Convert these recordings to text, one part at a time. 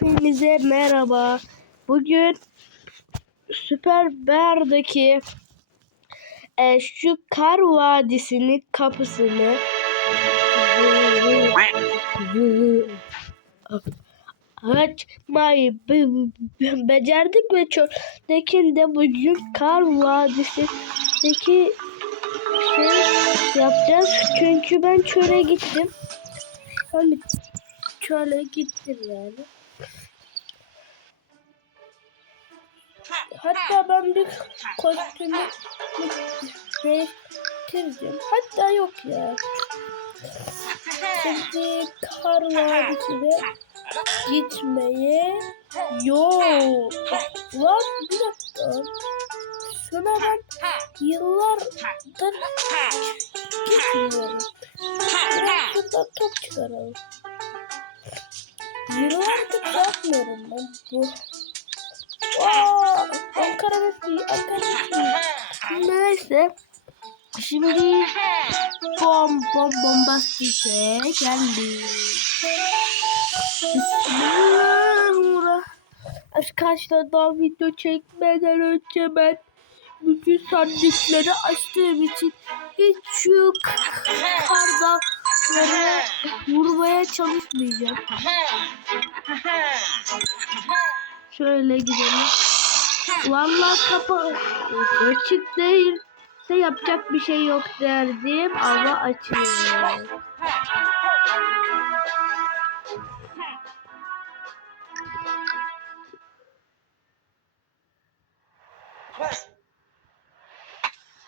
Hepinize merhaba. Bugün Süper Bear'daki e, şu kar vadisinin kapısını açmayı be- be- becerdik ve çöldekinde bugün kar vadisindeki şey yapacağız. Çünkü ben çöle gittim. Ben çöle gittim yani. Hatta ben bir kostümü değiştirdim. Hatta yok ya. Şimdi kar vadisine gitmeye yok. Lan bir dakika. Şuna ben yıllardır gitmiyorum. Biraz şuradan top çıkaralım. Yıllardır yapmıyorum ben bu. Aa, Ankara Messi, Ankara Messi. Neyse. Şimdi bom bom bombastike geldi. Arkadaşlar daha video çekmeden önce ben bütün sandıkları açtığım için hiç şu kardakları vurmaya çalışmayacağım. Şöyle gidelim. Vallahi kapı açık değil. De yapacak bir şey yok derdim ama açıyor.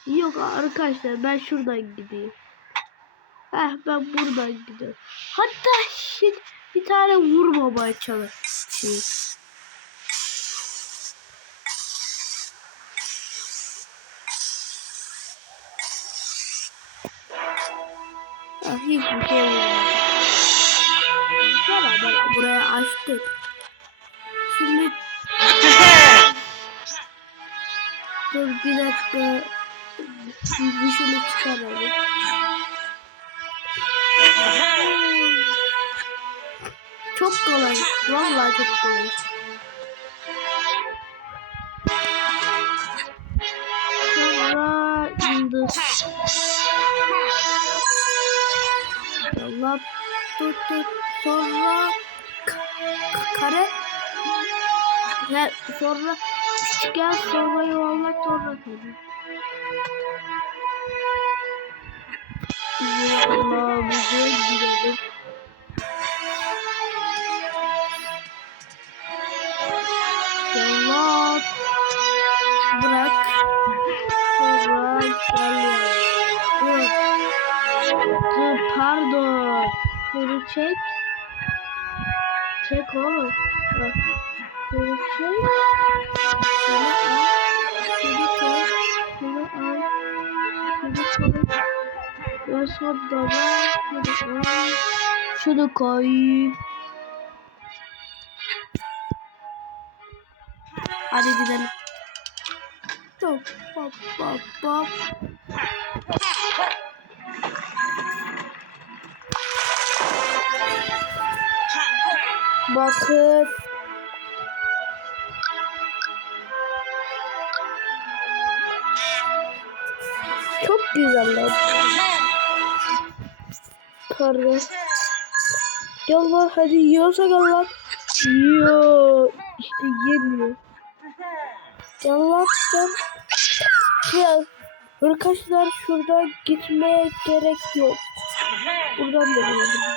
Yok arkadaşlar ben şuradan gideyim. Heh ben buradan gidiyorum. Hatta şimdi bir tane vurmamaya çalışayım. Ah, hiçbir şey. Tamam ben buraya açtık. Şimdi dur bir dakika. Bir şunu çıkaralım. Çok kolay. Vallahi çok kolay. Tut tut sonra kare ve sonra üçgen sonra yuvarlak sonra kare. Allah'ımıza girelim. Allah bırak. Sonra gel. Pardon. Şunu çek. Çek oğlum. Şunu çek. Şunu al. Şunu koy. Şunu al. Şunu koy. Ve sonra şunu al. Şunu koy. Hadi gidelim. Hop hop hop hop. Bakın. Çok güzel lan. Karga. Gel lan hadi yiyorsa gel lan. Yiyor. İşte yemiyor. Gel lan gel. Ya arkadaşlar şuradan gitmeye gerek yok. Buradan da gidelim.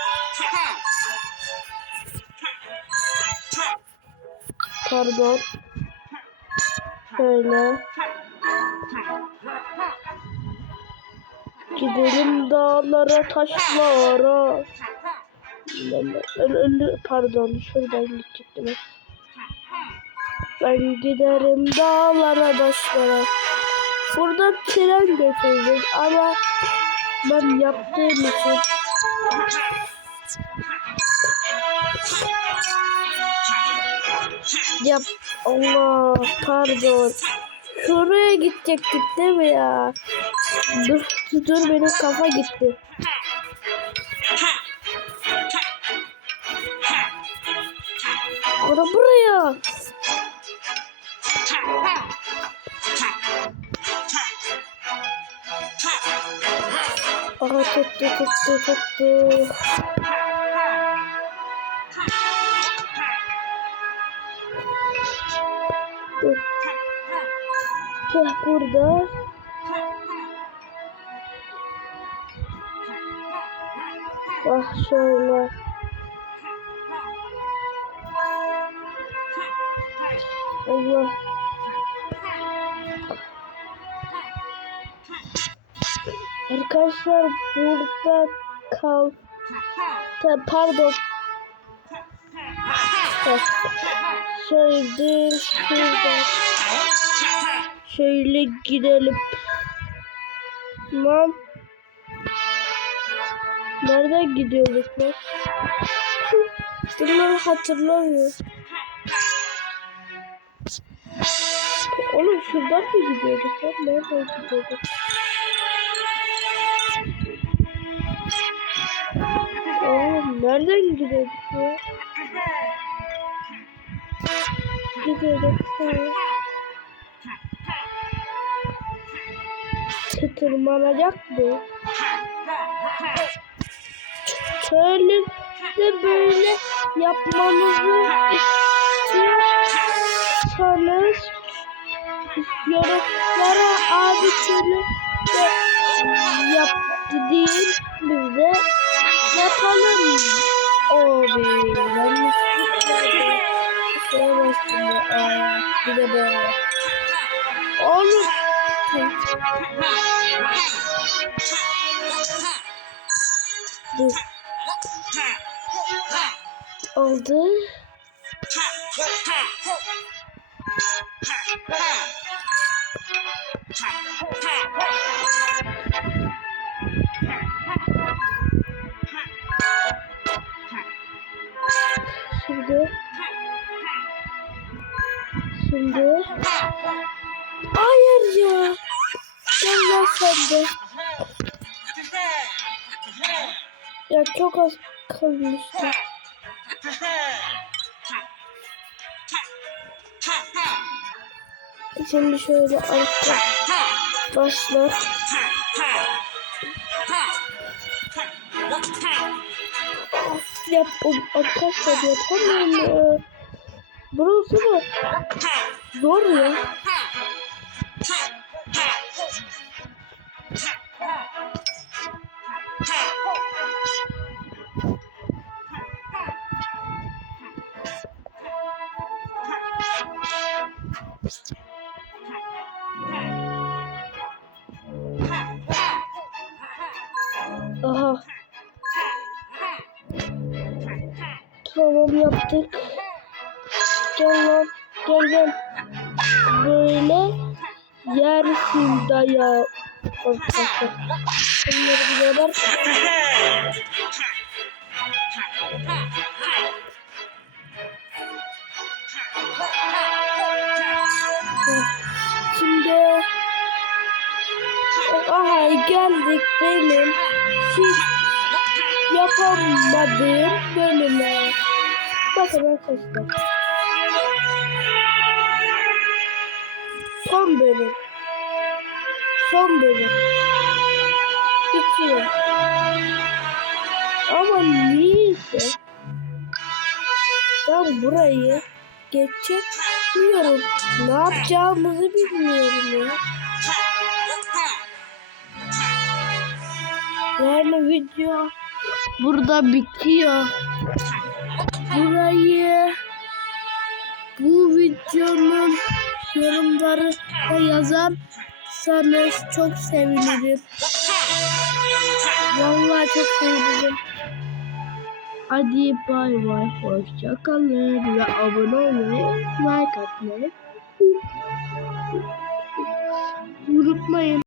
Pardon. Şöyle. Gidelim dağlara, taşlara. Pardon, şuradan gidecektim. ben. Giderim dağlara, taşlara. Buradan tren götürdüm ama ben yaptığım için Yap. Allah pardon. Şuraya gidecektik değil mi ya? Dur dur benim kafa gitti. Bana buraya. Aha tuttu tuttu tuttu. Gel burada. Ah şöyle. Allah. Arkadaşlar burada kal. Ta- Pardon. Şöyle şurada. Şöyle gidelim. Lan. Nereden gidiyorduk lan? Bunları hatırlamıyorum. Oğlum şuradan mı gidiyorduk lan? Nereden gidiyorduk? Oğlum nereden gidiyorduk ya? Gidiyorduk. Ha. Tırmanacak mı? Şöyle de böyle yapmamızı istiyorsanız yorumlara abi şöyle de yap değil biz yapalım. Abi ben mutluyum. Kusura bastım ya. Aa, bir de böyle. Oğlum. Dur. Oldu. Şimdi. Şimdi. Hayır ya. Gel lan sen de. Ya çok az kalmıştı. Şimdi şöyle arka başlar. Yap o arkadaşlar yapamıyorum. Burası da zor ya. Yaptık. Gel lan. Gel gel. Böyle yersin daya. Arkadaşlar. Bunları bir geber. Şimdi aha geldik benim hiç yapamadığım. Bakın arkadaşlar. Son bölüm. Son bölüm. Bitiyor. Ama niyeyse ben burayı geçemiyorum. Ne yapacağımızı bilmiyorum ya. Yani video burada bitiyor. Burayı bu videonun yorumları yazarsanız çok sevinirim. Vallahi çok sevinirim. Hadi bay bay. Hoşça kalın ve abone olmayı, like atmayı unutmayın.